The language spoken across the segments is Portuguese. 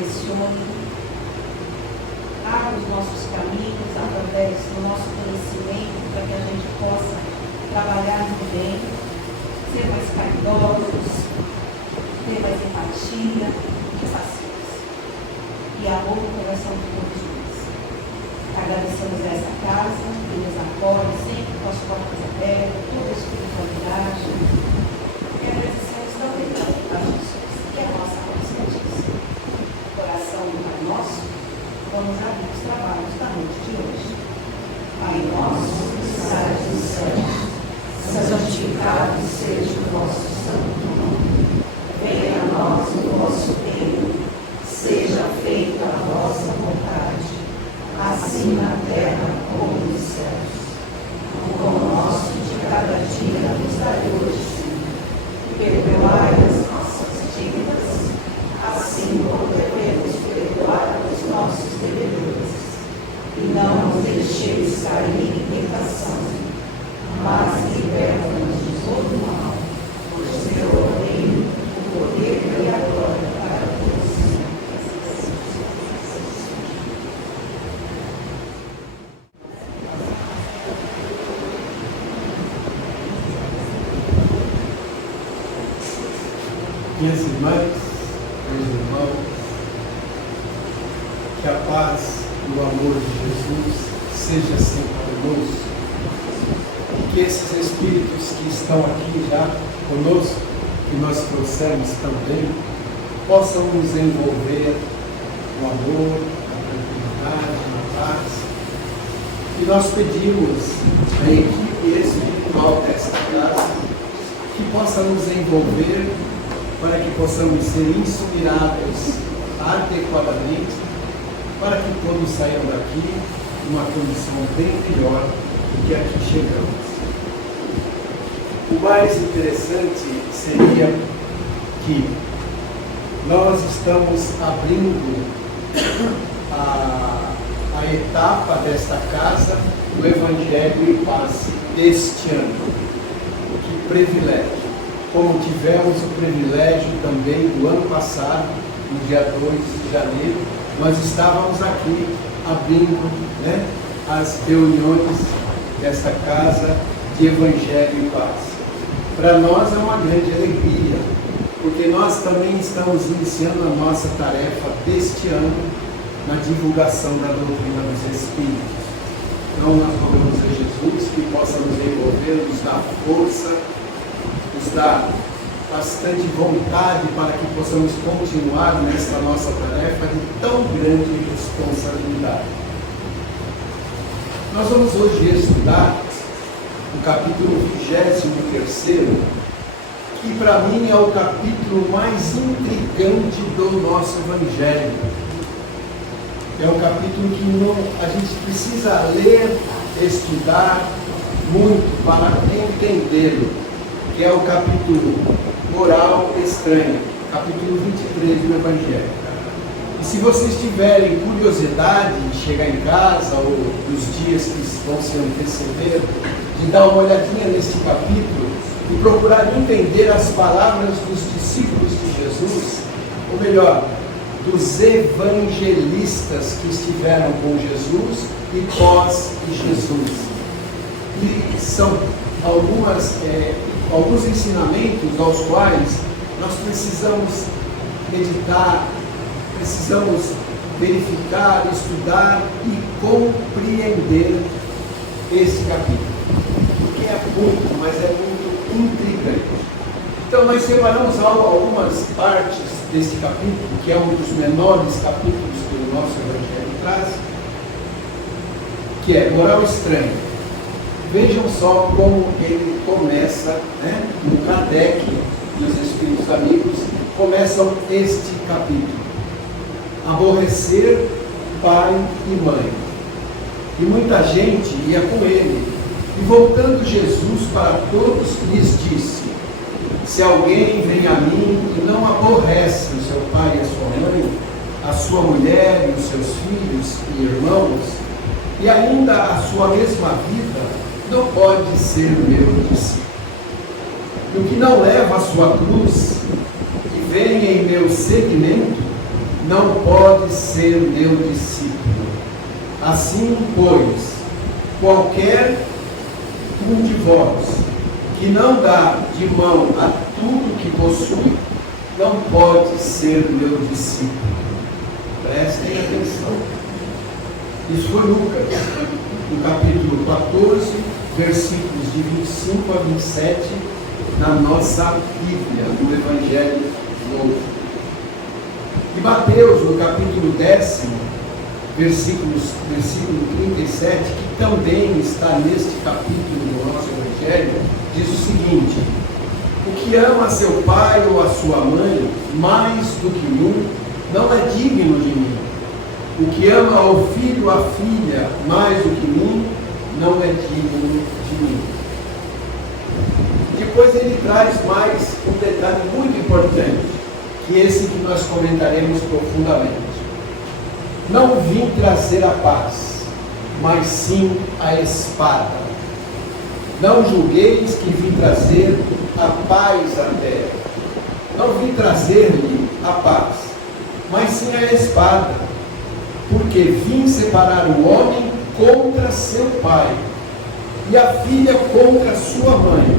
direcione, abra os nossos caminhos através do nosso conhecimento para que a gente possa trabalhar no bem, ser mais caridosos, ter mais empatia e paciência e amor no coração de todos nós. Agradecemos a essa casa que nos acolhe sempre com as portas abertas, toda a espiritualidade. E agradecemos também a Jesus, que é a nossa consciência. Coração do Pai Nosso, vamos abrir os trabalhos da noite de hoje. Pai nosso, que estás nos céus, santificado seja o vosso santo nome. Venha a nós o vosso reino, seja feita a vossa vontade, assim na terra como nos céus. O pão nosso de cada dia nos dai hoje, e perdoai as nossas dívidas, assim como devemos perdoar os nossos devedores. E não nos deixeis cair em tentação, mas liberta-nos de todo mal, pois teu é o reino, o poder e a glória para todos. Minhas irmãs, meus irmãos, que a paz e o amor de Jesus seja sempre conosco, e que esses Espíritos que estão aqui já conosco, que nós trouxemos também, possam nos envolver no amor, na tranquilidade, na paz. E nós pedimos à equipe espiritual desta casa que possa nos envolver para que possamos ser inspirados adequadamente, para que todos saiam daqui numa condição bem melhor do que aqui chegamos. O mais interessante seria que nós estamos abrindo a etapa desta casa do Evangelho em Paz este ano. Que privilégio! Como tivemos o privilégio também do ano passado, no dia 2 de janeiro, nós estávamos aqui abrindo, as reuniões desta casa de Evangelho e Paz. Para nós é uma grande alegria, porque nós também estamos iniciando a nossa tarefa deste ano na divulgação da doutrina dos Espíritos. Então nós rogamos a Jesus que possa nos envolver, nos dar força, nos dá bastante vontade para que possamos continuar nesta nossa tarefa de tão grande responsabilidade. Nós vamos hoje estudar o capítulo 23º, que para mim é o capítulo mais intrigante do nosso Evangelho. É um capítulo que a gente precisa ler, estudar muito para entendê-lo, que é o capítulo Moral Estranha, capítulo 23 do Evangelho. E se vocês tiverem curiosidade de chegar em casa ou nos dias que vão se anteceder, de dar uma olhadinha nesse capítulo e procurar entender as palavras dos discípulos de Jesus, ou melhor, dos evangelistas que estiveram com Jesus e pós Jesus. E são alguns ensinamentos aos quais nós precisamos meditar, precisamos verificar, estudar e compreender esse capítulo. Porque é muito, mas é muito intrigante. Então nós separamos algumas partes desse capítulo, que é um dos menores capítulos que o nosso Evangelho traz, que é Moral Estranha. Vejam só como ele começa, no Kardec e os Espíritos Amigos começam este capítulo. Aborrecer pai e mãe. E muita gente ia com ele. E voltando Jesus para todos, lhes disse: se alguém vem a mim e não aborrece o seu pai e a sua mãe, a sua mulher e os seus filhos e irmãos, e ainda a sua mesma vida, não pode ser meu discípulo. E o que não leva a sua cruz e vem em meu seguimento, não pode ser meu discípulo. Assim, pois, qualquer um de vós que não dá de mão a tudo que possui, não pode ser meu discípulo. Prestem atenção. Isso foi Lucas, no capítulo 14, versículos de 25 a 27, na nossa Bíblia, no Evangelho Novo. E Mateus, no capítulo 10, versículo 37, que também está neste capítulo do nosso Evangelho, diz o seguinte: o que ama seu pai ou a sua mãe mais do que mim, não é digno de mim. O que ama ao filho ou à filha mais do que mim, não é digno de mim. Depois ele traz mais um detalhe muito importante, que esse que nós comentaremos profundamente. Não vim trazer a paz, mas sim a espada. Não julgueis que vim trazer a paz à terra. Não vim trazer-lhe a paz, mas sim a espada, porque vim separar o homem contra seu pai, e a filha contra sua mãe,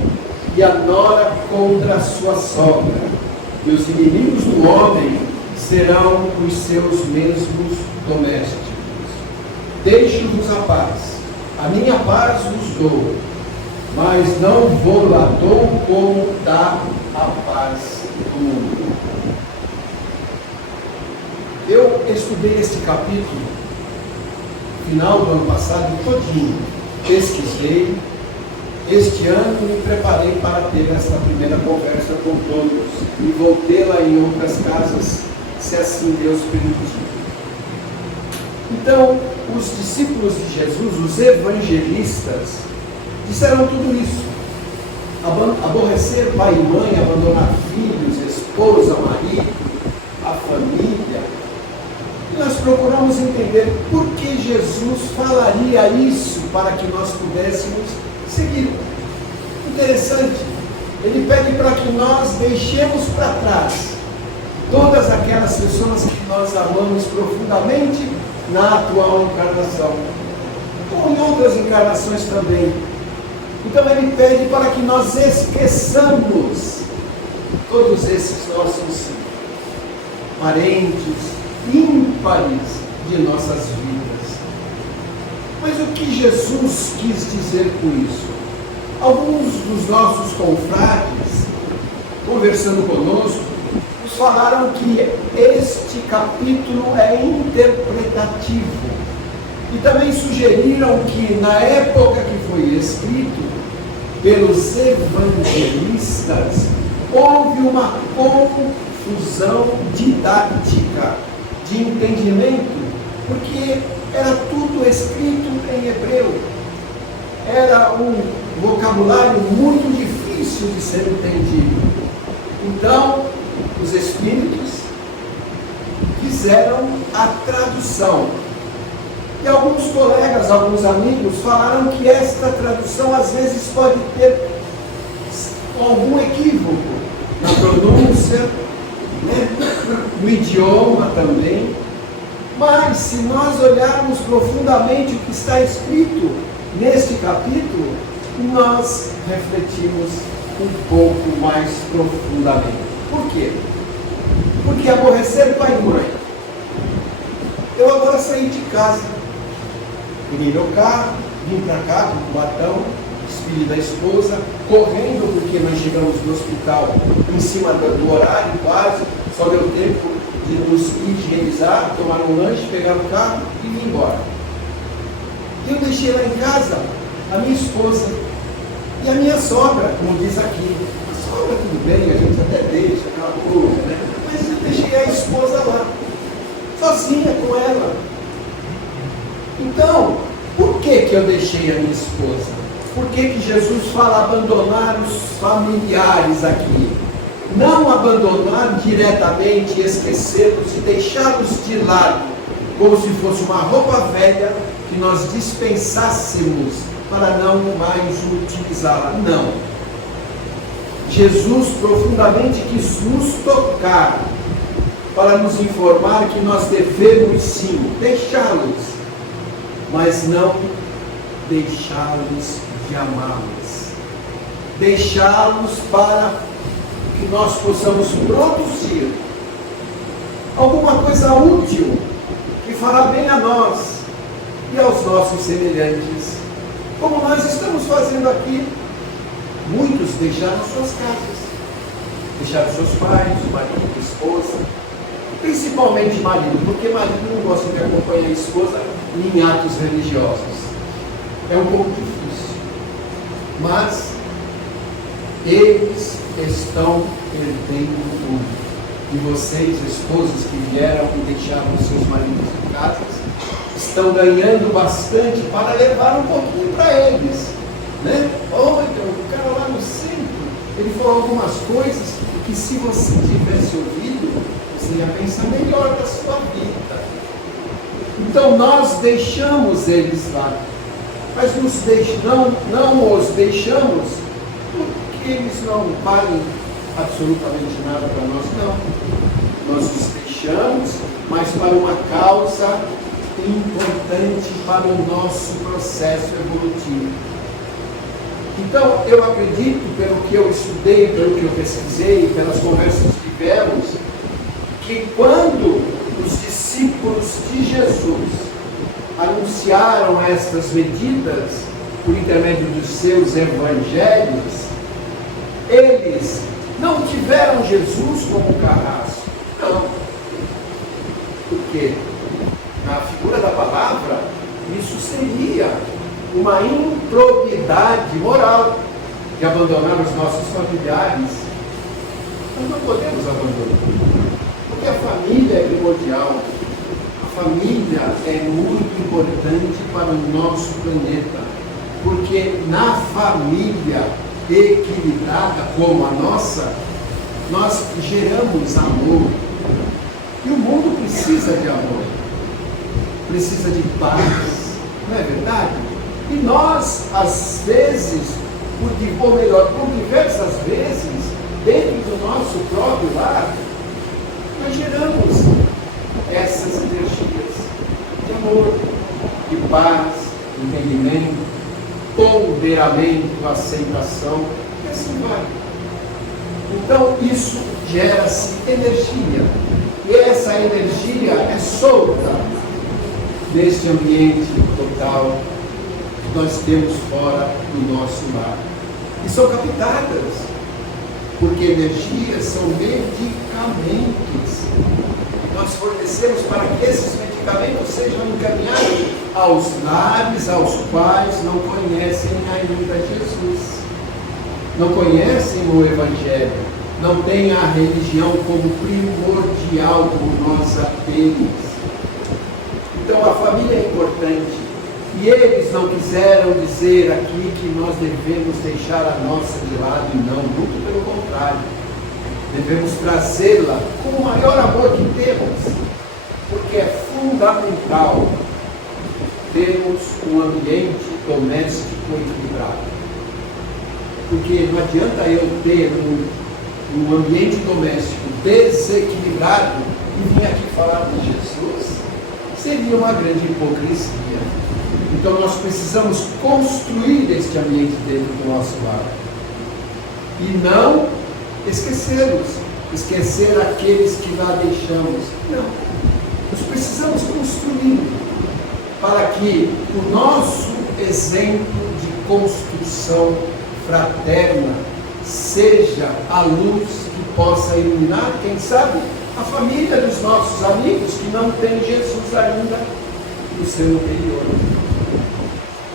e a nora contra a sua sogra. E os inimigos do homem serão os seus mesmos domésticos. Deixo-vos a paz, a minha paz vos dou, mas não vou lá dou como dá a paz do mundo. Eu estudei este capítulo, final do ano passado, todinho, pesquisei. Este ano me preparei para ter esta primeira conversa com todos e vou tê-la em outras casas, se assim Deus permitir. Então, os discípulos de Jesus, os evangelistas, disseram tudo isso. Aborrecer pai e mãe, abandonar filhos, esposa, marido, a família. E nós procuramos entender por que Jesus falaria isso para que nós pudéssemos seguir. Interessante, ele pede para que nós deixemos para trás todas aquelas pessoas que nós amamos profundamente na atual encarnação, ou em outras encarnações também. Então ele pede para que nós esqueçamos todos esses nossos parentes ímpares de nossas vidas. Mas o que Jesus quis dizer com isso? Alguns dos nossos confrades, conversando conosco, nos falaram que este capítulo é interpretativo. E também sugeriram que na época que foi escrito pelos evangelistas, houve uma confusão didática, de entendimento, porque era tudo escrito em hebreu. Era um vocabulário muito difícil de ser entendido. Então, os espíritos fizeram a tradução. E alguns colegas, alguns amigos falaram que esta tradução às vezes pode ter algum equívoco na pronúncia, no idioma também. Mas se nós olharmos profundamente o que está escrito neste capítulo, nós refletimos um pouco mais profundamente. Por quê? Porque aborrecer pai e mãe. Eu agora saí de casa, peguei meu carro, vim para cá com o batom, despedi da esposa, correndo, porque nós chegamos no hospital em cima do horário quase, só deu tempo de nos higienizar, tomar um lanche, pegar o carro e vir embora. E eu deixei lá em casa a minha esposa e a minha sogra, como diz aqui. A sogra tudo bem, a gente até deixa aquela coisa, né? Mas eu deixei a esposa lá, sozinha com ela. Então, por que eu deixei a minha esposa? Por que Jesus fala abandonar os familiares aqui? Não abandonar diretamente, esquecê-los e deixá-los de lado, como se fosse uma roupa velha que nós dispensássemos para não mais utilizá-la. Não. Jesus profundamente quis nos tocar para nos informar que nós devemos sim deixá-los, mas não deixá-los de amá-los. Deixá-los para que nós possamos produzir alguma coisa útil que fará bem a nós e aos nossos semelhantes. Como nós estamos fazendo aqui, muitos deixaram suas casas, deixaram seus pais, marido, esposa, principalmente marido, porque marido não gosta de acompanhar a esposa em atos religiosos. É um pouco difícil, mas eles estão perdendo tudo. E vocês, esposos que vieram e deixaram seus maridos em casa, estão ganhando bastante para levar um pouquinho para eles, né? Olha, o cara lá no centro, ele falou algumas coisas que se você tivesse ouvido, você ia pensar melhor da sua vida. Então nós deixamos eles lá, mas não os deixamos porque eles não valem absolutamente nada para nós, não. Nós os deixamos, mas para uma causa importante para o nosso processo evolutivo. Então, eu acredito, pelo que eu estudei, pelo que eu pesquisei, pelas conversas que tivemos, que quando os discípulos de Jesus anunciaram estas medidas por intermédio dos seus evangelhos, eles não tiveram Jesus como carrasco, não. Por quê? Na figura da palavra, isso seria uma improbidade moral de abandonar os nossos familiares. Nós não podemos abandonar, porque a família é primordial. A família é muito importante para o nosso planeta, porque na família equilibrada como a nossa, nós geramos amor. E o mundo precisa de amor, precisa de paz, não é verdade? E nós, às vezes, por diversas vezes, dentro do nosso próprio lar, nós geramos essas energias de amor, de paz, de entendimento, ponderamento, aceitação, e assim vai. Então, isso gera-se energia, e essa energia é solta neste ambiente total que nós temos fora do nosso lar. E são captadas, porque energias são medicamentos. Nós fornecemos para que esses medicamentos sejam encaminhados aos lares aos quais não conhecem ainda Jesus, não conhecem o Evangelho, não têm a religião como primordial, como nós a temos. Então a família é importante, e eles não quiseram dizer aqui que nós devemos deixar a nossa de lado, e não, muito pelo contrário, devemos trazê-la com o maior amor que temos, porque é fundamental termos um ambiente doméstico equilibrado. Porque não adianta eu ter um ambiente doméstico desequilibrado e vir aqui falar de Jesus, seria uma grande hipocrisia. Então nós precisamos construir este ambiente dentro do nosso lar e não esquecê-los, esquecer aqueles que lá deixamos. Não, nós precisamos construir para que o nosso exemplo de construção fraterna seja a luz que possa iluminar, quem sabe, a família dos nossos amigos que não tem Jesus ainda no seu interior.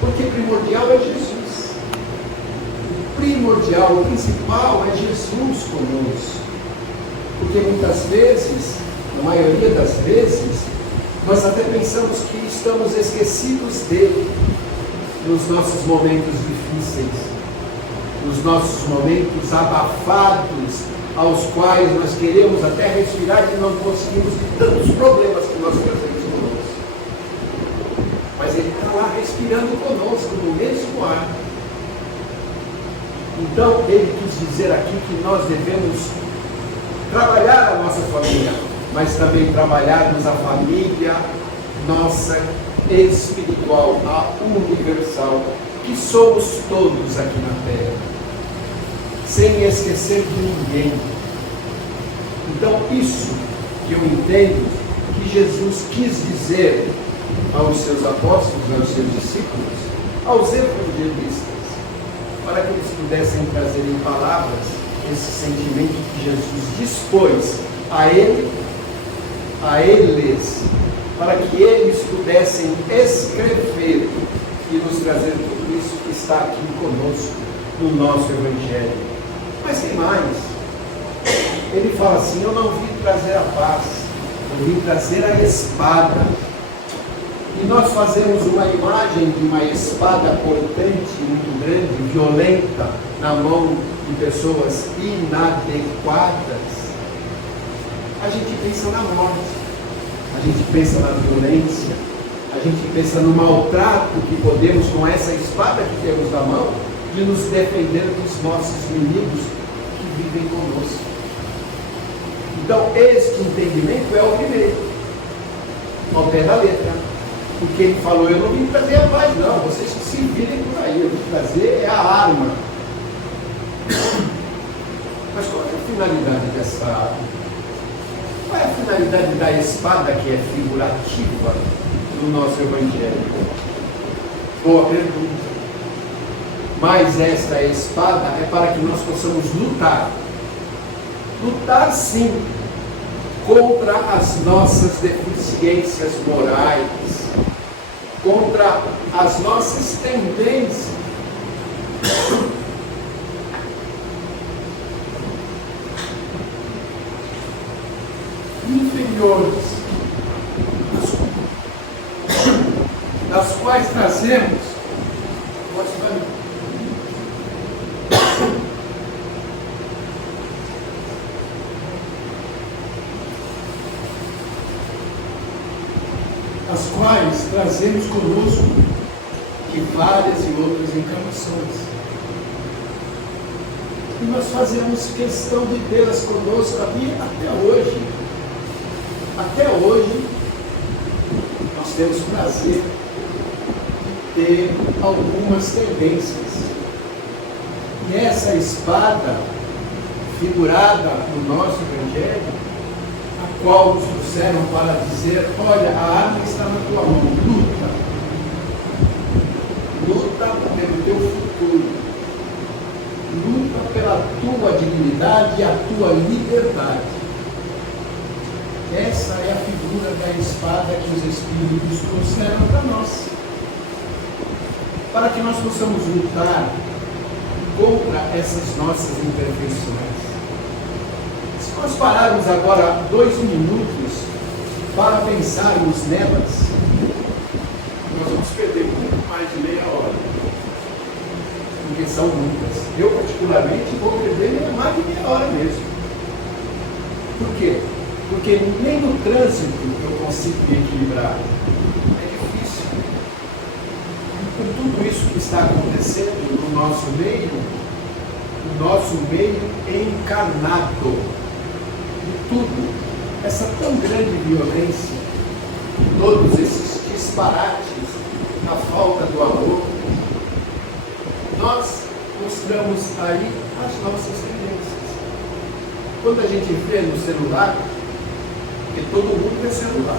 Porque primordial é Jesus. O primordial, o principal é Jesus conosco. Porque muitas vezes, na maioria das vezes, nós até pensamos que estamos esquecidos dele nos nossos momentos difíceis, nos nossos momentos abafados, aos quais nós queremos até respirar e não conseguimos, de tantos problemas que nós trazemos conosco. Mas ele está lá respirando conosco no mesmo ar. Então ele quis dizer aqui que nós devemos trabalhar a nossa família, mas também trabalharmos a família nossa espiritual, a universal, que somos todos aqui na Terra, sem esquecer de ninguém. Então, isso que eu entendo que Jesus quis dizer aos seus apóstolos, aos seus discípulos, aos evangelistas, para que eles pudessem trazer em palavras esse sentimento que Jesus dispôs a eles, para que eles pudessem escrever e nos trazer tudo isso que está aqui conosco no nosso Evangelho. Mas tem mais. Ele fala assim: eu não vim trazer a paz, eu vim trazer a espada. E nós fazemos uma imagem de uma espada cortante, muito grande, violenta, na mão de pessoas inadequadas. A gente pensa na morte, a gente pensa na violência, a gente pensa no maltrato que podemos, com essa espada que temos na mão, de nos defender dos nossos inimigos que vivem conosco. Então, este entendimento é o primeiro, ao pé da letra. Porque ele falou: eu não vim trazer a paz, não, vocês que se virem por aí, eu vim trazer é a arma. Mas qual é a finalidade dessa arma? Qual é a finalidade da espada, que é figurativa no nosso Evangelho? Boa pergunta. Mas esta espada é para que nós possamos lutar. Lutar, sim, contra as nossas deficiências morais, contra as nossas tendências. Inferiores, das quais trazemos conosco de várias e outras encarnações. E nós fazemos questão de tê-las conosco aqui até hoje. Até hoje, nós temos prazer de ter algumas tendências. E essa espada figurada no nosso Evangelho, a qual nos trouxeram para dizer: olha, a arma está na tua mão, luta. Luta pelo teu futuro. Luta pela tua dignidade e a tua liberdade. Essa é a figura da espada que os Espíritos trouxeram para nós. Para que nós possamos lutar contra essas nossas imperfeições. Se nós pararmos agora 2 minutos para pensarmos nelas, nós vamos perder muito mais de meia hora. Porque são muitas. Eu, particularmente, vou perder mais de meia hora mesmo. Por quê? Porque nem no trânsito eu consigo me equilibrar. É difícil. Com tudo isso que está acontecendo no nosso meio, o nosso meio encarnado, de tudo, essa tão grande violência, todos esses disparates, a falta do amor, nós mostramos aí as nossas tendências. Quando a gente vê no celular, porque todo mundo tem celular,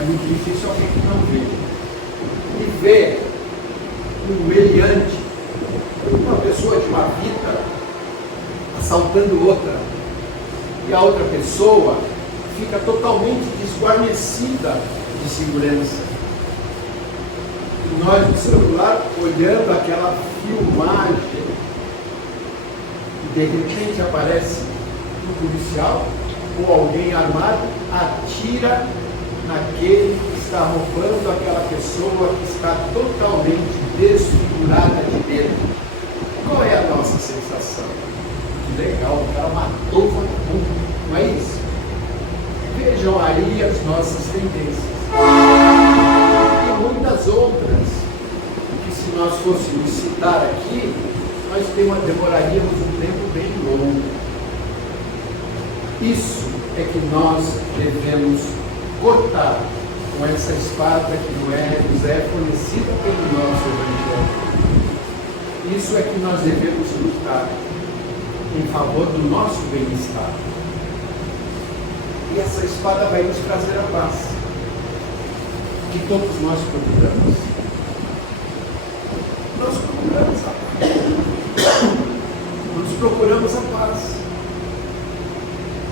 é muito difícil alguém que não vê, e vê um meliante, uma pessoa de uma vida assaltando outra, e a outra pessoa fica totalmente desguarnecida de segurança. E nós no celular, olhando aquela filmagem, e de repente aparece um policial ou alguém armado, atira naquele que está roubando aquela pessoa que está totalmente desfigurada de medo. Qual é a nossa sensação? Que legal, o cara matou o vagabundo, não é isso? Vejam aí as nossas tendências. E muitas outras, que se nós fôssemos citar aqui, nós demoraríamos um tempo bem longo. Isso é que nós devemos cortar com essa espada que nos é fornecida pelo nosso Evangelho. Isso é que nós devemos lutar em favor do nosso bem-estar. E essa espada vai nos trazer a paz, que todos nós procuramos. Nós procuramos a paz. Nós procuramos a paz.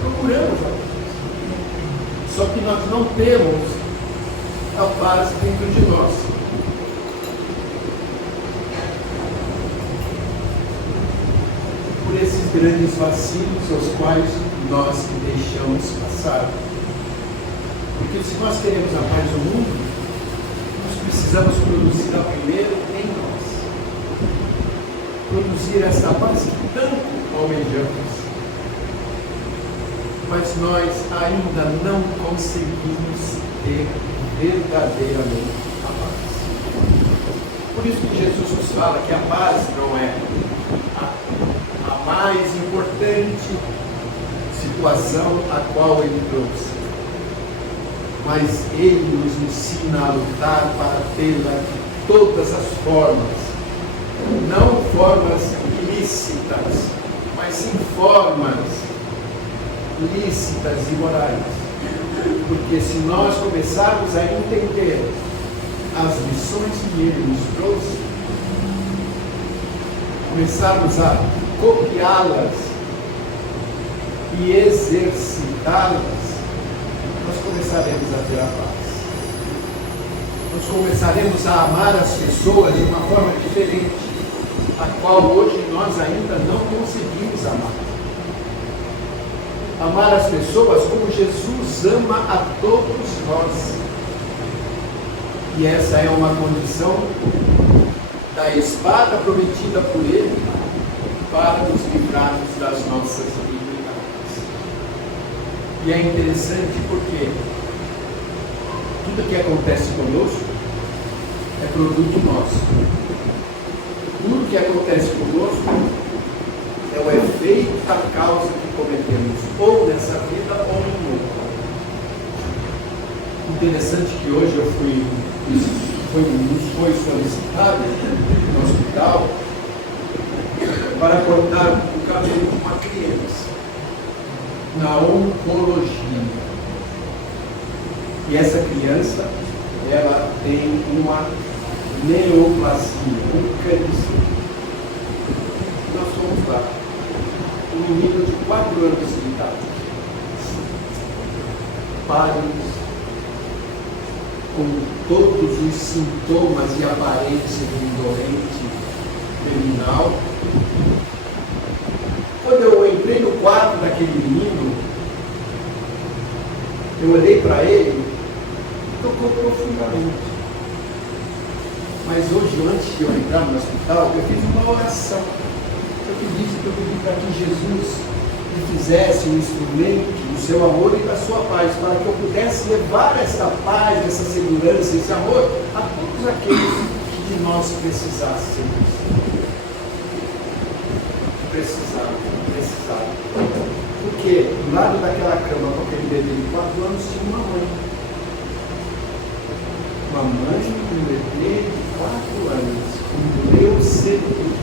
Procuramos a paz. Só que nós não temos a paz dentro de nós. Por esses grandes vacilos aos quais nós deixamos passar. Porque se nós queremos a paz no mundo, nós precisamos produzir a primeiro em nós. Produzir essa paz que tanto almejamos. Mas nós ainda não conseguimos ter verdadeiramente a paz. Por isso que Jesus nos fala que a paz não é a mais importante situação a qual Ele trouxe. Mas Ele nos ensina a lutar para tê-la de todas as formas. Não formas ilícitas, mas sim formas lícitas e morais. Porque se nós começarmos a entender as lições que Ele nos trouxe, começarmos a copiá-las e exercitá-las, nós começaremos a ter a paz. Nós começaremos a amar as pessoas de uma forma diferente, a qual hoje nós ainda não conseguimos amar. Amar as pessoas como Jesus ama a todos nós. E essa é uma condição da espada prometida por Ele para nos livrarmos das nossas iniquidades. E é interessante porque tudo que acontece conosco é produto nosso. Tudo que acontece conosco é o efeito da causa que cometemos, ou nessa vida ou em outra. Interessante que hoje nos foi solicitado no hospital para cortar o cabelo de uma criança na oncologia. E essa criança, ela tem uma neoplasia, um câncer. Nós fomos lá. Um menino de 4 anos de idade, pálido, com todos os sintomas e aparência de um doente terminal. Quando eu entrei no quarto daquele menino, eu olhei para ele e tocou profundamente. Mas hoje, antes de eu entrar no hospital, eu fiz uma oração. Eu pedi para que Jesus me fizesse um instrumento do seu amor e da sua paz, para que eu pudesse levar essa paz, essa segurança, esse amor a todos aqueles que de nós precisássemos. Precisavam. Porque do lado daquela cama com aquele bebê de 4 anos tinha uma mãe. Uma mãe com um bebê de 4 anos, com leucemia.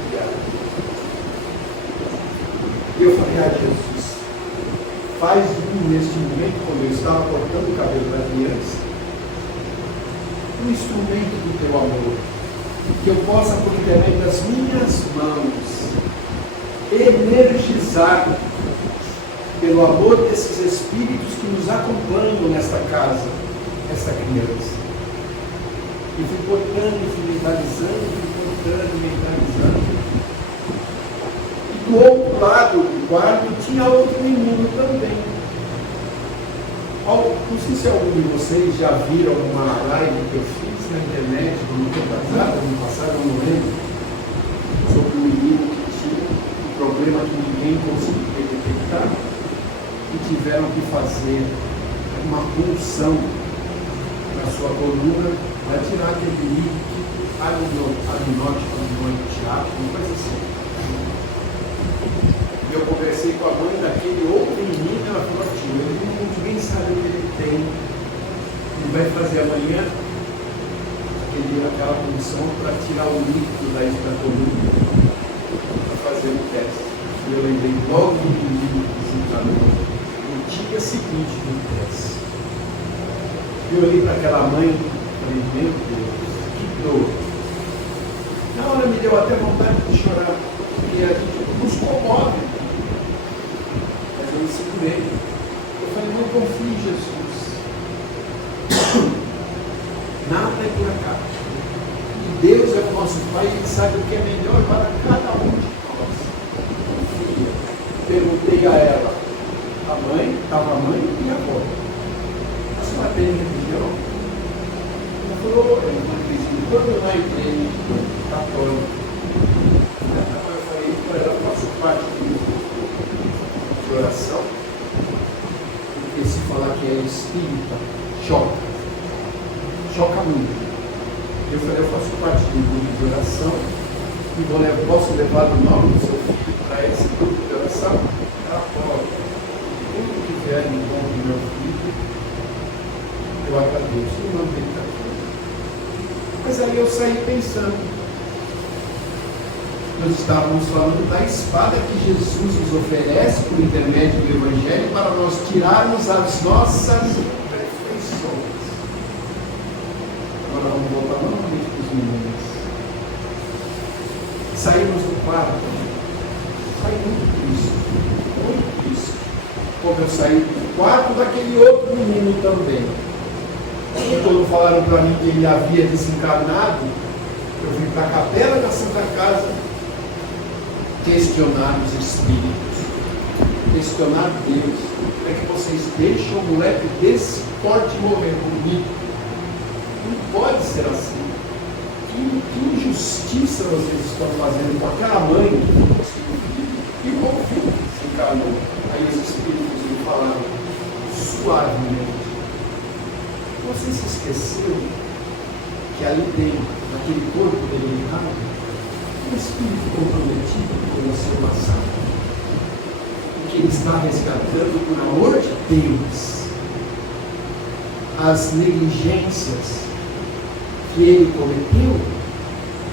E eu falei, Jesus, faz de mim neste momento, quando eu estava cortando o cabelo da criança, um instrumento do teu amor, que eu possa, por intermédio das minhas mãos, energizar pelo amor desses espíritos que nos acompanham nesta casa, esta criança. E fui cortando, fui mentalizando. Do outro lado do quarto tinha outro menino também. Não sei se algum de vocês já viram uma live que eu fiz na internet no ano passado, não lembro, sobre um menino que tinha um problema que ninguém conseguia detectar e tiveram que fazer uma punção na sua coluna para tirar aquele líquido agnóstico, uma coisa assim. Eu conversei com a mãe daquele outro menino, ela falou assim, ninguém sabe o que ele tem. Ele vai fazer amanhã aquela função para tirar o líquido da extracoluna, para fazer um teste. E eu lembrei logo do menino que desencanou no dia seguinte do teste. Eu olhei para aquela mãe e falei, meu Deus, que dor. Na hora me deu até vontade de chorar, porque a gente nos comove. Mas eu me segurei. Eu falei, não confie em Jesus. Nada é por acaso. E Deus é o nosso Pai, Ele sabe o que é melhor para cada um de nós. Confia. Perguntei a ela, a mãe, estava a mãe e a avó. A senhora tem religião? Ela falou, eu não acredito. Quando eu entrei católico, eu falei para ela, faço parte de oração, porque se falar que é espírita, choca muito. Eu falei, eu faço parte de um grupo de oração e posso levar o nome do seu filho para esse grupo de oração? Ela pode. Quando que vier em nome do meu filho, eu agradeço. Em nome dele está aqui. Mas aí eu saí pensando. Nós estávamos falando da espada que Jesus nos oferece por intermédio do Evangelho para nós tirarmos as nossas perfeições. Agora vamos voltar novamente para os meninos. Saímos do quarto. Saí muito triste. Muito triste. Como eu saí do quarto daquele outro menino também. E quando falaram para mim que ele havia desencarnado, eu vim para a capela da Santa Casa questionar os espíritos, questionar Deus. Como é que vocês deixam um moleque desse porte morrer bonito? Não pode ser assim. Que injustiça vocês estão fazendo com aquela mãe que o bom filho se encarnou. Aí os espíritos me falaram suavemente. Você se esqueceu que ali dentro, naquele corpo delicado, um espírito comprometido com o seu passado, que ele está resgatando por amor de Deus as negligências que ele cometeu,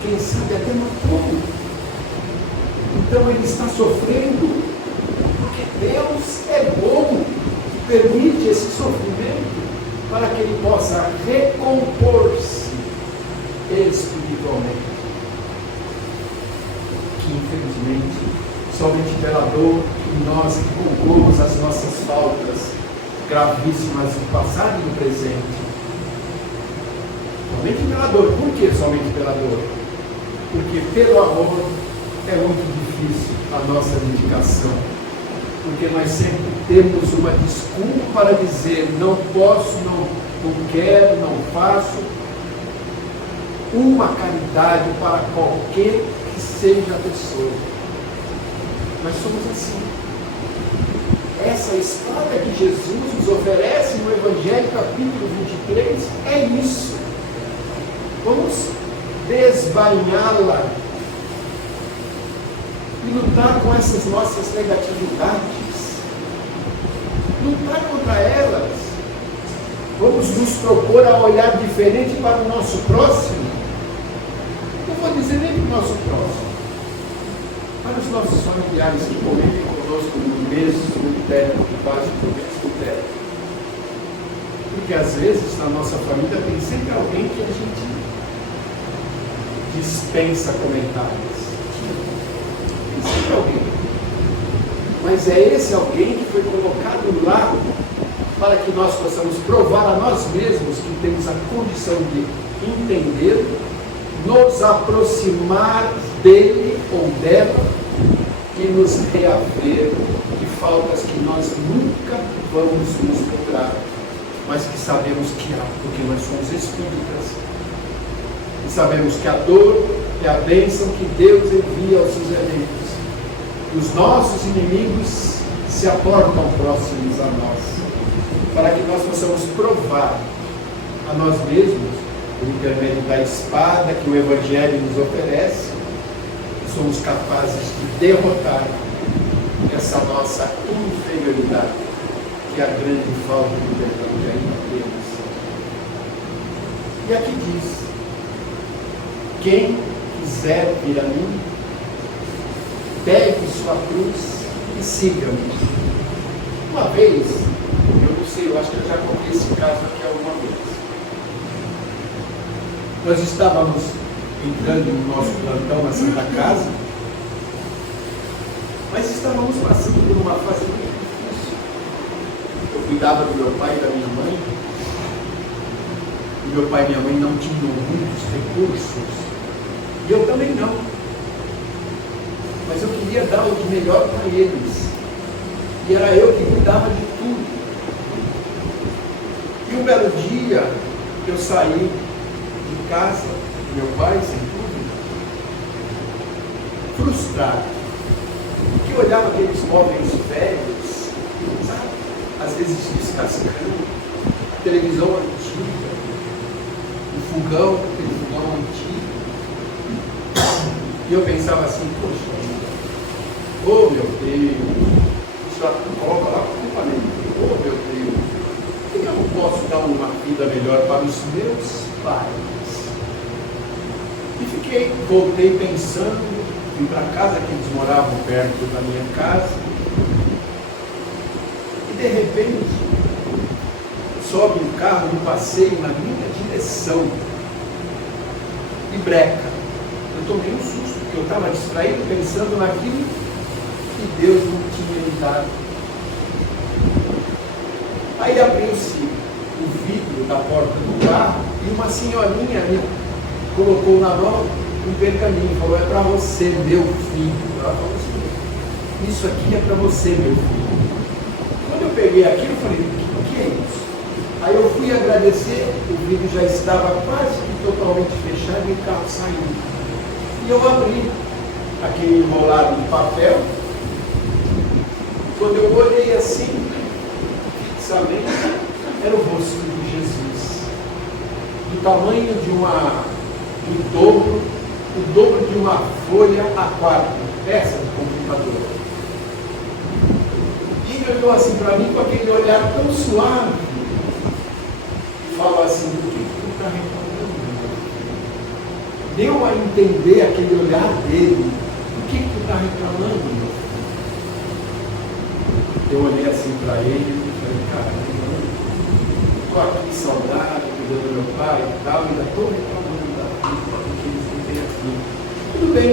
quem sabe até matou. Então ele está sofrendo porque Deus é bom e permite esse sofrimento para que ele possa recompor-se espiritualmente. Que infelizmente somente pela dor que nós recompomos as nossas faltas gravíssimas do passado e do presente. Somente pela dor. Por que somente pela dor? Porque pelo amor é muito difícil a nossa dedicação. Porque nós sempre temos uma desculpa para dizer não posso, não quero, não faço. Uma caridade para qualquer que seja a pessoa. Nós somos assim. Essa espada que Jesus nos oferece no Evangelho, capítulo 23, é isso. Vamos desbainhá-la e lutar com essas nossas negatividades. Lutar contra elas. Vamos nos propor a olhar diferente para o nosso próximo. Não vou dizer nem para o nosso próximo. Para os nossos familiares que convivem conosco no mesmo teto, debaixo do mesmo teto. Porque às vezes na nossa família tem sempre alguém que a gente dispensa comentários. Tem sempre alguém. Mas é esse alguém que foi colocado lá para que nós possamos provar a nós mesmos que temos a condição de entender, nos aproximar dele ou dela e nos reaver de faltas que nós nunca vamos nos lembrar, mas que sabemos que há, porque nós somos espíritas. E sabemos que a dor é a bênção que Deus envia aos seus eleitos. Os nossos inimigos se aportam próximos a nós, para que nós possamos provar a nós mesmos, por intermédio da espada que o Evangelho nos oferece, que somos capazes de derrotar essa nossa inferioridade, que é a grande falta de perdão que ainda temos. E aqui diz: quem quiser vir a mim, pegue sua cruz e siga-me. Uma vez, eu não sei, eu acho que eu já contei esse caso aqui alguma vez. Nós estávamos entrando no nosso plantão na Santa Casa, mas estávamos passando por uma fase muito difícil. Eu cuidava do meu pai e da minha mãe, e meu pai e minha mãe não tinham muitos recursos, e eu também não. Mas eu queria dar o de melhor para eles, e era eu que cuidava de tudo. E um belo dia, eu saí de casa, meu pai, sem tudo, frustrado, porque eu olhava aqueles móveis velhos, sabe? Às vezes descascando, a televisão antiga, o fogão, aquele fogão antigo, e eu pensava assim: poxa, oh meu Deus, já coloca lá com culpa nele, oh meu Deus, por que eu não posso dar uma vida melhor para os meus pais? E voltei pensando, fui para casa, que eles moravam perto da minha casa, e de repente sobe um carro no passeio na minha direção e breca. Eu tomei um susto, porque eu estava distraído pensando naquilo que Deus não tinha me dado. Aí abriu-se o vidro da porta do carro e uma senhorinha me colocou na mão um pergaminho, falou: é para você, meu filho. Ela falou assim: isso aqui é para você, meu filho. Quando eu peguei aquilo, eu falei: o que é isso? Aí eu fui agradecer, o vidro já estava quase que totalmente fechado e o carro saiu. E eu abri aquele enrolado de papel. Quando eu olhei assim, fixamente, era o rosto de Jesus, do tamanho de o dobro de uma folha A4, peça de computador. E ele olhou assim para mim com aquele olhar tão suave e falou assim: por que tu está reclamando? Deu a entender aquele olhar dele: por que tu está reclamando, meu filho? Eu olhei assim para ele e falei: caramba, estou aqui saudável, cuidando do meu pai e tal, e ainda estou reclamando da vida que eles não têm aqui. Tudo bem.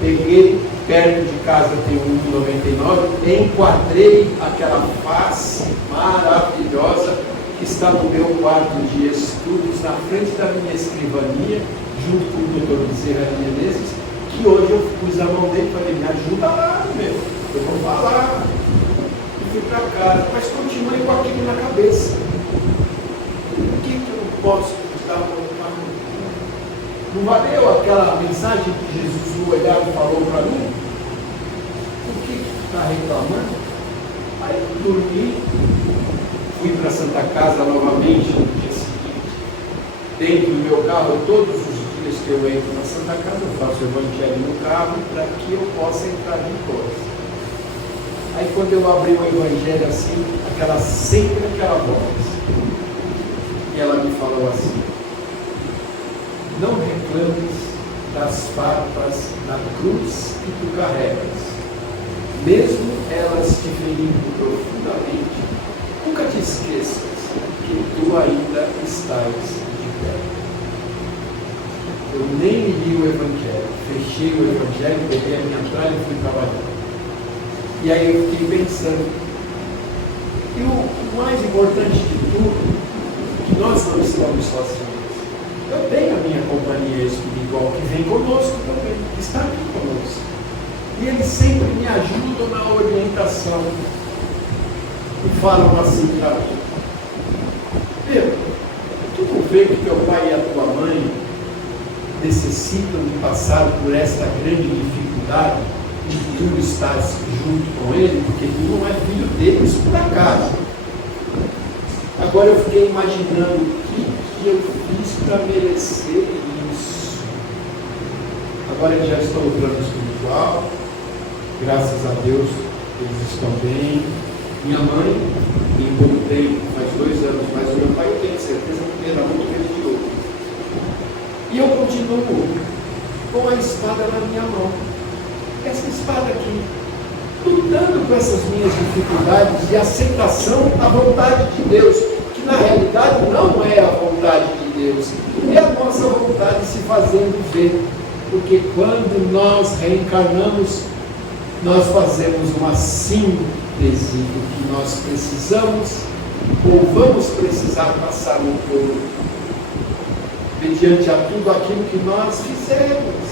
Peguei, perto de casa tem um 1,99, enquadrei aquela face maravilhosa que está no meu quarto de estudos, na frente da minha escrivania, junto com o Dr. Bezerra Menezes, que hoje eu pus a mão dele e falei: me ajuda lá, meu, eu vou falar. E fui para casa, mas continuei com aquilo na cabeça. Por que eu não posso estar colocando? Não valeu aquela mensagem que Jesus no olhar falou para mim? Por que tu está reclamando? Aí eu dormi, fui para a Santa Casa novamente no dia seguinte. Dentro do meu carro, todos os dias que eu entro na Santa Casa, eu faço o evangelho no carro para que eu possa entrar em coisa. Aí quando eu abri o evangelho assim, sempre aquela voz, e ela me falou assim: não reclames das farpas da cruz que tu carregas, mesmo elas te ferindo profundamente, nunca te esqueças que tu ainda estás de pé. Eu nem li o evangelho, fechei o evangelho, peguei a minha tralha e fui trabalhar. E aí eu fiquei pensando, e o mais importante de tudo, que nós não estamos sozinhos. Eu tenho a minha companhia espiritual que vem conosco também, que está aqui conosco. E eles sempre me ajudam na orientação. E falam assim para mim: Pedro, tu não vê que teu pai e a tua mãe necessitam de passar por essa grande dificuldade e tu estás junto com ele, porque tu não é filho deles por acaso. Agora eu fiquei imaginando o que eu fiz para merecer isso. Agora eu já estou no plano espiritual, graças a Deus, eles estão bem. Minha mãe, me encontrei faz 2 anos, mas o meu pai eu tenho certeza que era muito religioso. E eu continuo com a espada na minha mão. Essa espada aqui, lutando com essas minhas dificuldades de aceitação da vontade de Deus, que na realidade não é a vontade de Deus, é a nossa vontade se fazendo ver. Porque quando nós reencarnamos, nós fazemos uma síntese do que nós precisamos ou vamos precisar passar no corpo, mediante a tudo aquilo que nós fizemos.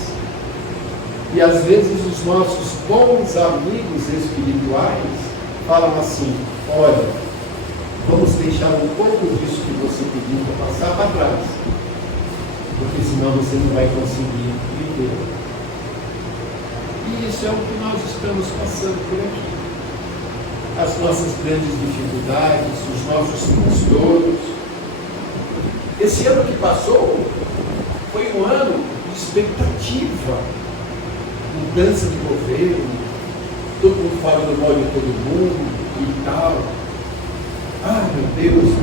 E às vezes os nossos bons amigos espirituais falam assim: olha, vamos deixar um pouco disso que você pediu para passar para trás, porque senão você não vai conseguir viver. E isso é o que nós estamos passando por aqui. As nossas grandes dificuldades, os nossos transtornos. Esse ano que passou foi um ano de expectativa, mudança de governo, todo mundo falando mal de todo mundo e tal. Ah, meu Deus, o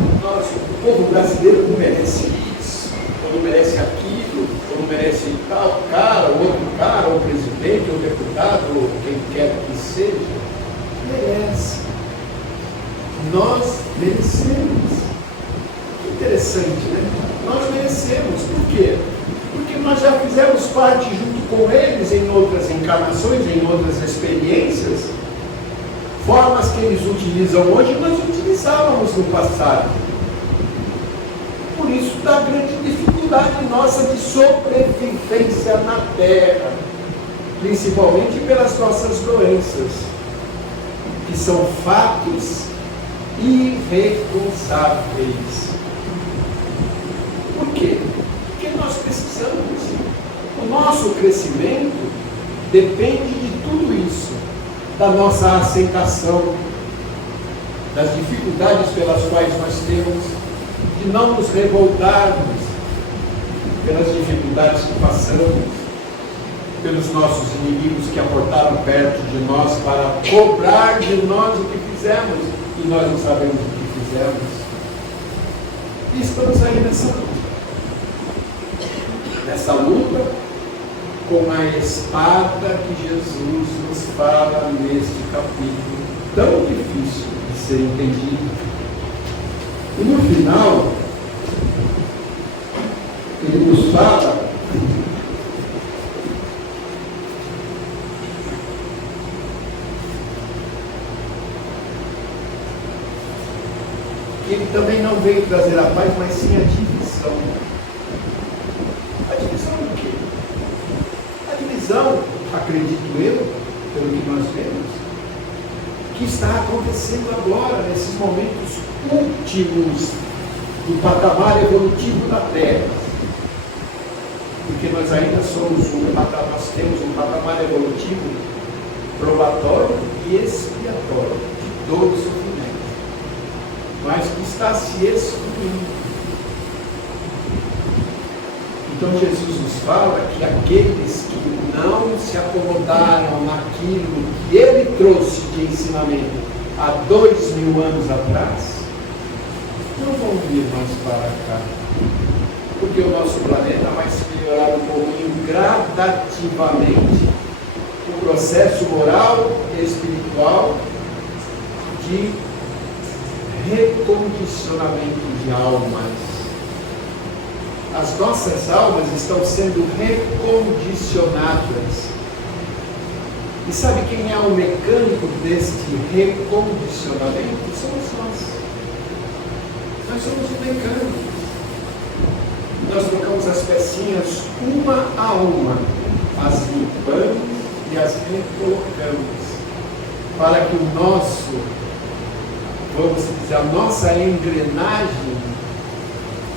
povo brasileiro não merece isso, ou não merece aquilo, ou não merece tal cara, ou outro cara, ou presidente, ou deputado, ou quem quer que seja. Merece. Nós merecemos. Interessante, né? Nós merecemos. Por quê? Porque nós já fizemos parte junto com eles em outras encarnações, em outras experiências. Formas que eles utilizam hoje, nós utilizávamos no passado. Por isso, da grande dificuldade nossa de sobrevivência na Terra, principalmente pelas nossas doenças, que são fatos irrecusáveis. Por quê? Porque nós precisamos. O nosso crescimento depende de tudo isso, da nossa aceitação, das dificuldades pelas quais nós temos, de não nos revoltarmos pelas dificuldades que passamos, pelos nossos inimigos que aportaram perto de nós para cobrar de nós o que fizemos e nós não sabemos o que fizemos. E estamos aí nessa luta com a espada que Jesus nos fala neste capítulo tão difícil de ser entendido. E no final, ele nos fala que ele também não veio trazer a paz, mas sim a divisão. A divisão do quê? A divisão, acredito eu, pelo que nós vemos, que está acontecendo agora, nesses momentos últimos do patamar evolutivo da Terra. Porque nós ainda somos nós temos um patamar evolutivo probatório e expiatório de dor e sofrimento, mas que está se excluindo. Então Jesus nos fala que aqueles que não se acomodaram naquilo que ele trouxe de ensinamento há 2000 anos atrás, não vão vir mais para cá. Porque o nosso planeta vai se melhorar um pouquinho gradativamente o processo moral e espiritual de recondicionamento de almas. As nossas almas estão sendo recondicionadas. E sabe quem é o mecânico deste recondicionamento? Somos nós. Nós somos o mecânico. Nós trocamos as pecinhas uma a uma, as limpamos e as recolocamos, para que o nosso, vamos dizer, a nossa engrenagem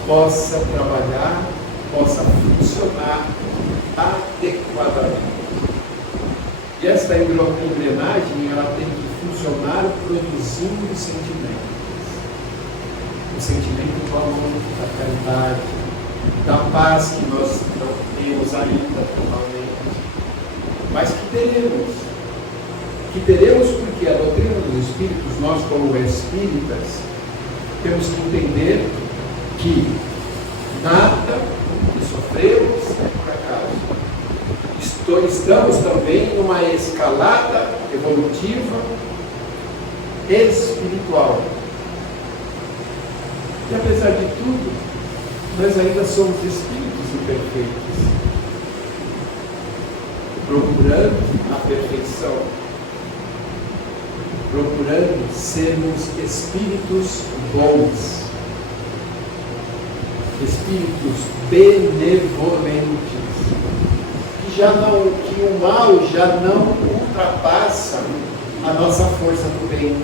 possa trabalhar, possa funcionar adequadamente. E esta engrenagem, ela tem que funcionar produzindo sentimentos. O sentimento do amor, da caridade, da paz que nós não temos ainda totalmente, mas que teremos, que teremos, porque a doutrina dos Espíritos, nós como espíritas, temos que entender que nada que sofremos é por acaso. Estamos também numa escalada evolutiva espiritual. E apesar de tudo, nós ainda somos espíritos imperfeitos, procurando a perfeição, procurando sermos espíritos bons, espíritos benevolentes, que o mal já não ultrapassa a nossa força do bem,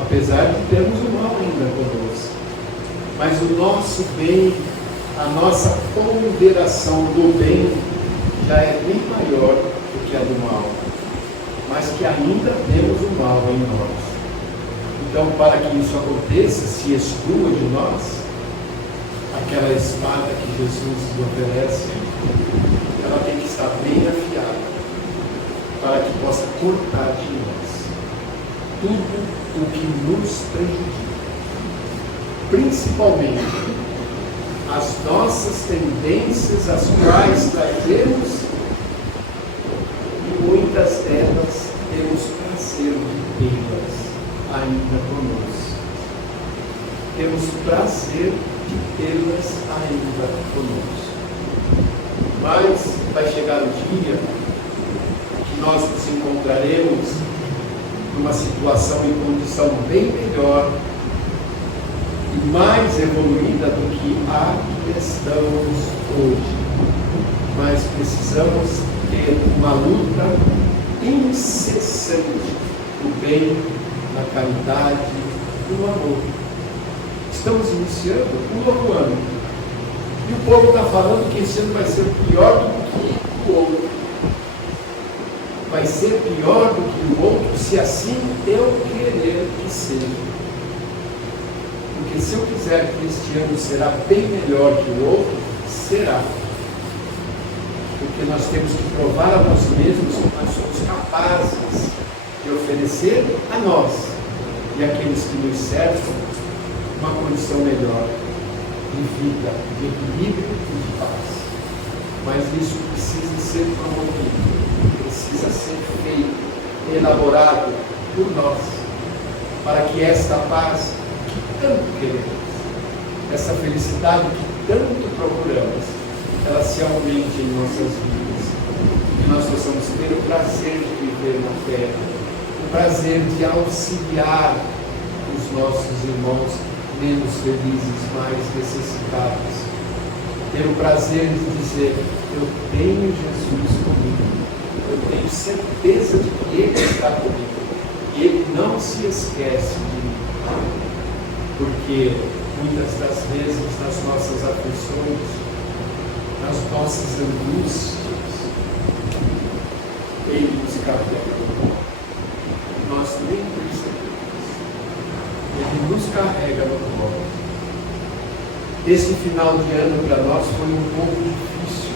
apesar de termos o mal ainda conosco. Mas o nosso bem, a nossa ponderação do bem já é bem maior do que a do mal, mas que ainda temos o mal em nós. Então, para que isso aconteça, se exclua de nós aquela espada que Jesus nos oferece, ela tem que estar bem afiada, para que possa cortar de nós tudo o que nos prejudica, principalmente as nossas tendências, as quais trazemos, e muitas delas temos prazer de tê-las ainda conosco. Temos prazer de tê-las ainda conosco. Mas vai chegar o dia que nós nos encontraremos numa situação e condição bem melhor e mais evoluída do que a que estamos hoje. Mas precisamos ter uma luta incessante no bem, na caridade, no amor. Estamos iniciando um novo ano. E o povo está falando que esse ano vai ser pior do que o outro. Vai ser pior do que o outro, se assim eu querer que seja. Porque se eu quiser que este ano será bem melhor que o outro, será. Porque nós temos que provar a nós mesmos que nós somos capazes de oferecer a nós e àqueles que nos cercam uma condição melhor de vida, de equilíbrio e de paz. Mas isso precisa ser promovido, precisa ser feito, elaborado por nós, para que esta paz que tanto queremos, essa felicidade que tanto procuramos, ela se aumente em nossas vidas, e nós possamos ter o prazer de viver na terra, o prazer de auxiliar os nossos irmãos menos felizes, mais necessitados, ter o prazer de dizer: eu tenho Jesus comigo, eu tenho certeza de que Ele está comigo, e Ele não se esquece de mim, porque muitas das vezes nas nossas aflições, nas nossas angústias, Ele nos carrega, nós nem percebemos. Ele nos carrega no colo. Esse final de ano para nós foi um pouco difícil.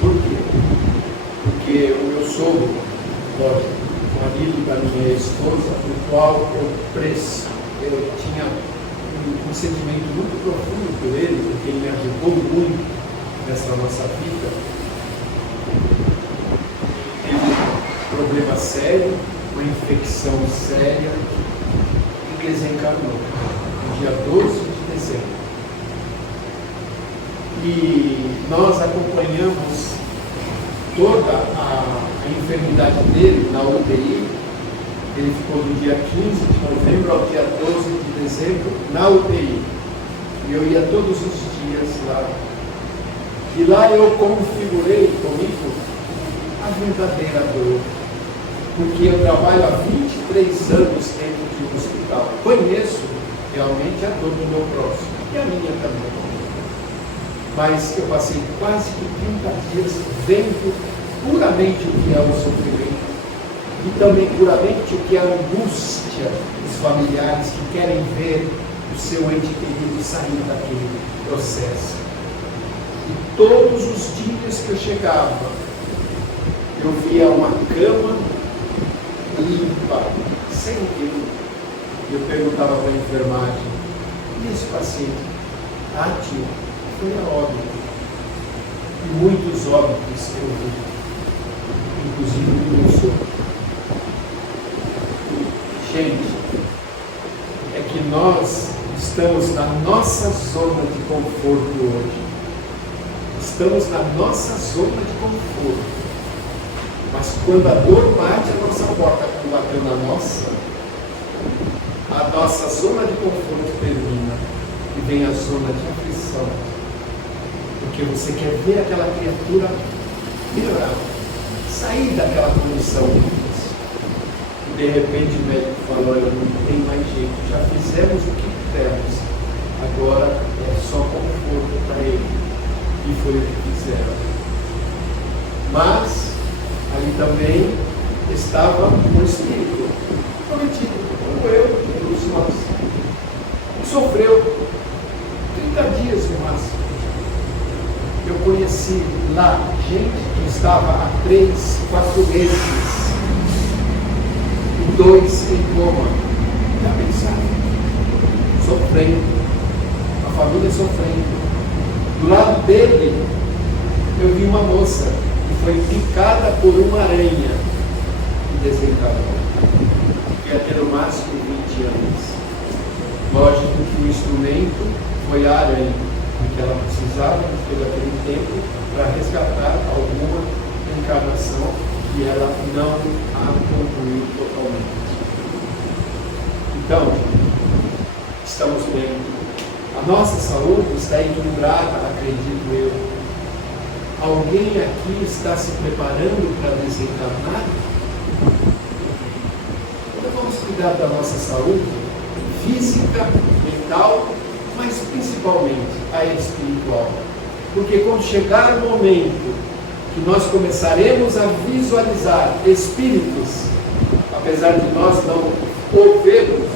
Por quê? Porque o meu sogro, o marido da minha esposa, o qual eu tinha um sentimento muito profundo por ele, porque ele me ajudou muito nessa nossa vida, teve um problema sério, uma infecção séria, desencarnou no dia 12 de dezembro. E nós acompanhamos toda a enfermidade dele na UTI. Ele ficou do dia 15 de novembro ao dia 12 de dezembro na UTI. E eu ia todos os dias lá. E lá eu configurei comigo a verdadeira dor. Porque eu trabalho há 23 anos dentro de um hospital. Conheço realmente a dor do meu próximo e a minha também. Mas eu passei quase que 30 dias vendo puramente o que é o sofrimento e também puramente o que é a angústia dos familiares que querem ver o seu ente querido sair daquele processo. E todos os dias que eu chegava, eu via uma cama limpa, sem rio. E eu perguntava para a enfermagem, e esse paciente? Tio, foi a óbito. E muitos óbitos eu vi, inclusive o meu sogro. Gente, é que nós estamos na nossa zona de conforto hoje. Estamos na nossa zona de conforto. Mas quando a dor bate a nossa porta, como bateu na nossa, a nossa zona de conforto termina e vem a zona de aflição. Porque você quer ver aquela criatura melhorar, sair daquela condição difícil. E de repente o médico fala, olha, não tem mais jeito, já fizemos o que pudemos, agora é só conforto para ele. E foi o que fizeram. Mas ali também estava o Espírito prometido, como eu, todos nós. Sofreu 30 dias no máximo. Eu conheci lá gente que estava há 3, 4 meses, e 2 em coma. Já pensaram? Sofrendo, a família sofrendo. Do lado dele, eu vi uma moça que foi picada por uma aranha e desencarnou. Ia ter no máximo 20 anos. Lógico que o instrumento foi a aranha, porque ela precisava de todo aquele tempo para resgatar alguma encarnação que ela não a concluiu totalmente. Então, estamos bem. A nossa saúde está equilibrada, acredito eu. Alguém aqui está se preparando para desencarnar? Então vamos cuidar da nossa saúde física, mental, mas principalmente a espiritual. Porque quando chegar o momento que nós começaremos a visualizar espíritos, apesar de nós não o vermos,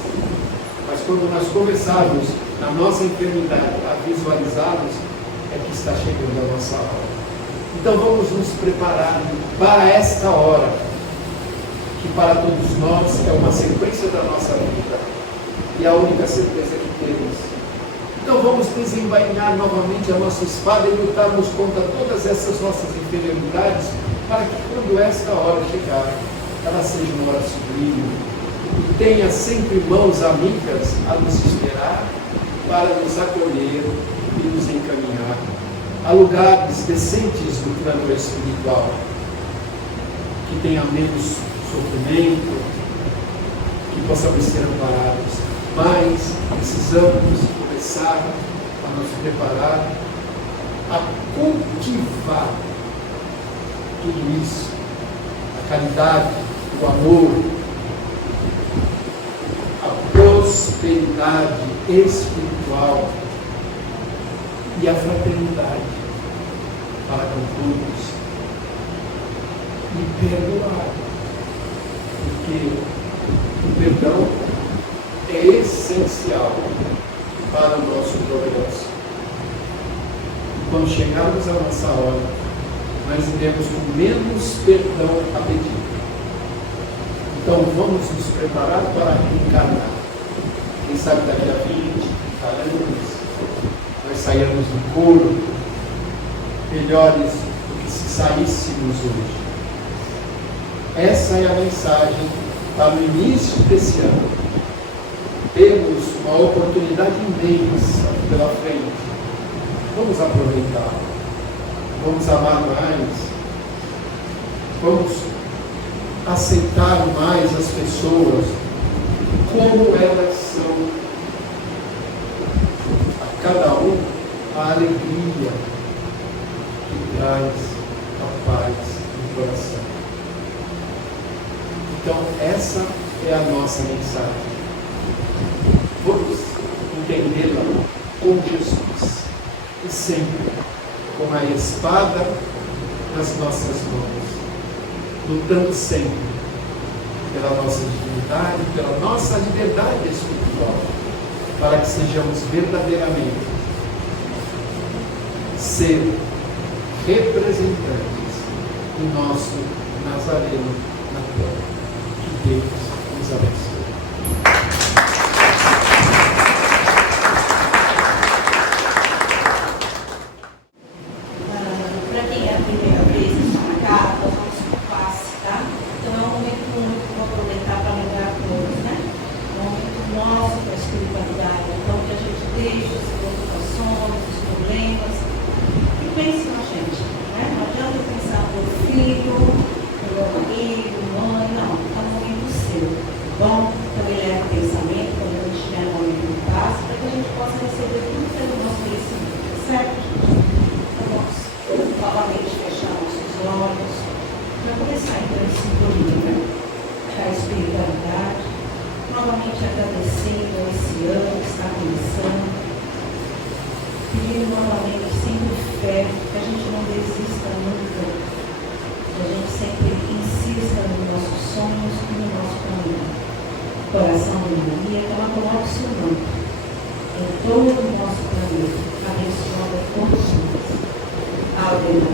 mas quando nós começarmos na nossa enfermidade a visualizá-los, é que está chegando a nossa hora. Então vamos nos preparar para esta hora, que para todos nós é uma sequência da nossa vida e a única certeza que temos. Então vamos desembainhar novamente a nossa espada e lutarmos contra todas essas nossas inferioridades, para que quando esta hora chegar, ela seja uma hora sublime e tenha sempre mãos amigas a nos esperar, para nos acolher e nos encaminhar a lugares decentes do plano espiritual, que tenha menos sofrimento, que possamos ser amparados. Mas precisamos começar a nos preparar a cultivar tudo isso, a caridade, o amor, a prosperidade espiritual e a fraternidade para com todos, e perdoar, porque o perdão é essencial para o nosso progresso. Quando chegarmos à nossa hora, nós iremos com menos perdão a pedir. Então vamos nos preparar para reencarnar. Quem sabe daqui a 20, 30 anos, nós sairmos do couro melhores do que se saíssemos hoje. Essa é a mensagem para o início desse ano. Temos uma oportunidade imensa pela frente. Vamos aproveitar. Vamos amar mais. Vamos aceitar mais as pessoas como elas são. A cada um a alegria que traz a paz no coração. Então essa é a nossa mensagem. Vamos entendê-la com Jesus e sempre com a espada nas nossas mãos, lutando sempre pela nossa dignidade, pela nossa liberdade espiritual, para que sejamos verdadeiramente ser representantes do nosso Nazareno na terra. Que Deus nos abençoe. Para quem é a primeira vez que está na casa, nós vamos por passe, tá? Então é um momento muito que vou aproveitar para lembrar a todos, né? É um momento nosso para a espiritualidade. Então que a gente deixe as preocupações, os problemas e pense na gente, né? Não adianta pensar no filho, no meu marido, mãe, não. É um momento seu. Bom, então eleva o pensamento quando a gente estiver no momento de paz, para que a gente possa receber tudo pelo nosso merecimento, certo? Então vamos novamente fechar nossos olhos para começar então esse sintonia, né? A espiritualidade, novamente agradecendo esse ano que está começando, pedindo novamente sempre fé, que a gente não desista nunca, que a gente sempre insista nos nossos sonhos e no nosso caminho. Coração de Maria, que ela coloque o seu nome em todo o nosso planeta, abençoada por Jesus. Ave Maria.